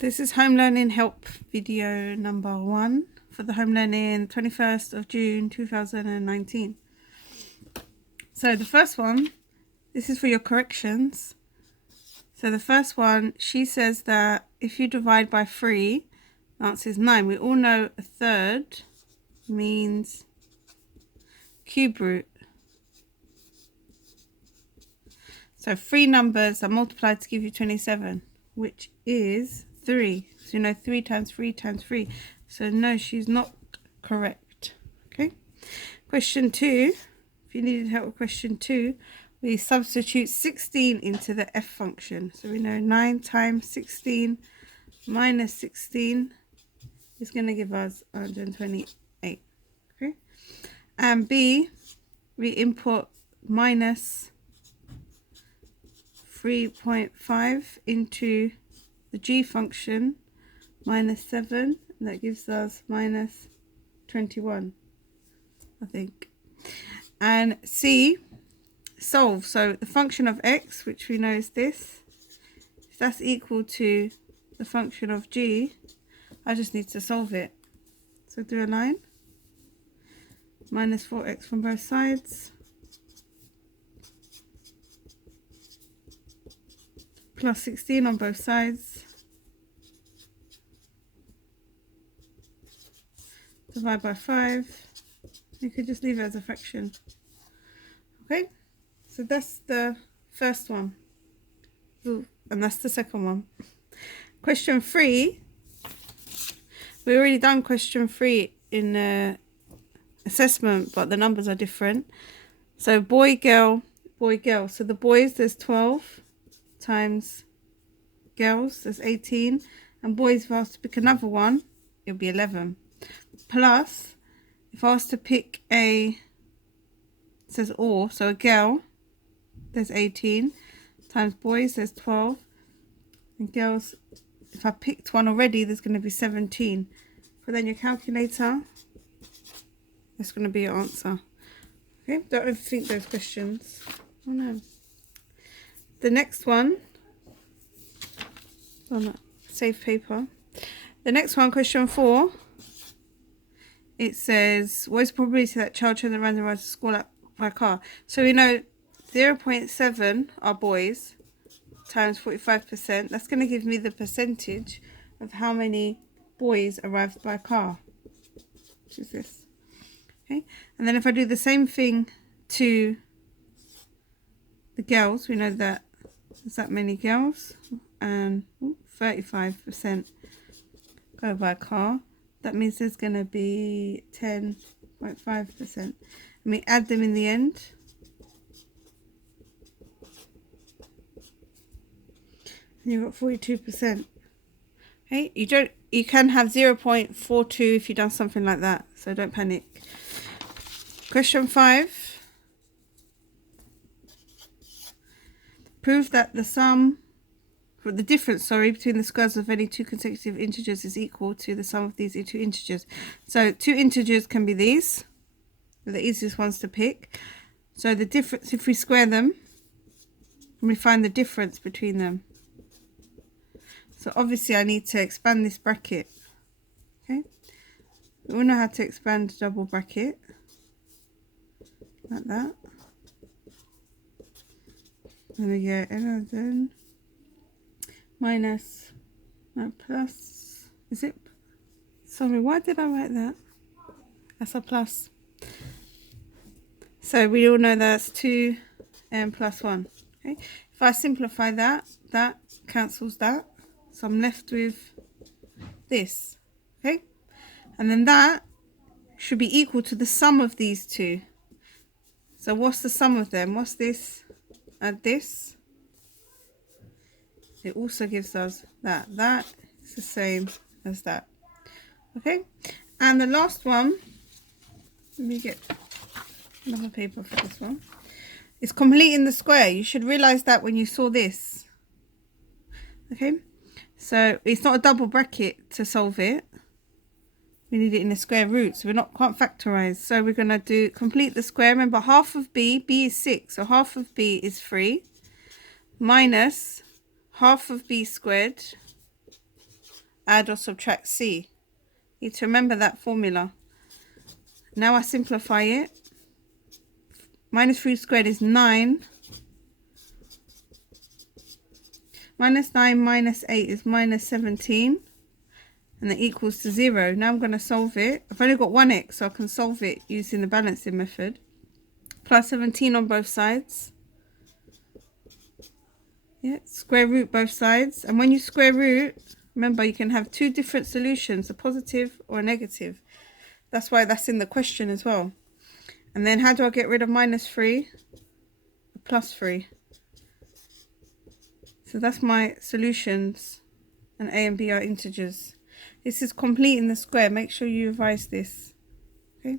This is home learning help video number 1 for the home learning 21st of June 2019. So the first one, this is for your corrections. So the first one, she says that if you divide by 3, the answer is 9. We all know a third means cube root. So 3 numbers are multiplied to give you 27, which is 3. So you know 3 times 3 times 3. So no, she's not correct. Okay. Question 2. If you needed help with question 2, we substitute 16 into the f function. So we know 9 times 16 minus 16 is going to give us 128. Okay. And B, we input minus 3.5 into the g function, minus 7, and that gives us minus 21, I think. And C, solve. So the function of x, which we know is this, if that's equal to the function of g, I just need to solve it. So do a line, minus 4x from both sides, plus 16 on both sides, divide by 5. You could just leave it as a fraction. Okay, so that's the first one. Ooh, and that's the second one. Question 3, we already done question 3 in assessment, but the numbers are different. So boy, girl, boy, girl. So the boys, there's 12 times girls, there's 18, and boys, if I was to pick another one, it'll be 11. Plus, if I was to pick it says or, so a girl, there's 18, times boys, there's 12, and girls, if I picked one already, there's going to be 17. Put in your calculator, that's going to be your answer. Okay, don't overthink those questions. Oh no. The next one, on that safe paper. The next one, question 4, it says, what is the probability that child chosen at random arrives to school by a car? So we know 0.7 are boys times 45%. That's going to give me the percentage of how many boys arrived by car, which is this. Okay, and then if I do the same thing to the girls, we know that there's that many girls, and 35% go by car. That means there's going to be 10.5%. And we add them in the end. And you've got 42%. Okay, you can have 0.42 if you've done something like that, so don't panic. Question 5. Prove that the difference between the squares of any two consecutive integers is equal to the sum of these two integers. So two integers can be these, they're the easiest ones to pick. So the difference, if we square them, and we find the difference between them. So obviously I need to expand this bracket. Okay, we all know how to expand a double bracket, like that. And we get 11 minus, no, plus, is it? Sorry, why did I write that? That's a plus. So we all know that's 2m plus 1. Okay, if I simplify that, that cancels that. So I'm left with this. Okay, and then that should be equal to the sum of these two. So what's the sum of them? What's this? Add this. It also gives us that. That is the same as that. Okay, and the last one, let me get another paper for this one. It's completing the square. You should realize that when you saw this. Okay, so it's not a double bracket to solve it. We need it in a square root, so can't factorize. So we're going to complete the square. Remember, half of b is 6, so half of b is 3, minus half of b squared, add or subtract c. You need to remember that formula. Now I simplify it. Minus 3 squared is 9. Minus 9 minus 8 is minus 17. And that equals to 0. Now I'm going to solve it. I've only got 1x, so I can solve it using the balancing method. Plus 17 on both sides. Yeah, square root both sides. And when you square root, remember you can have two different solutions, a positive or a negative. That's why that's in the question as well. And then how do I get rid of minus 3? Plus 3. So that's my solutions, and a and b are integers. This is completing the square. Make sure you revise this. Okay.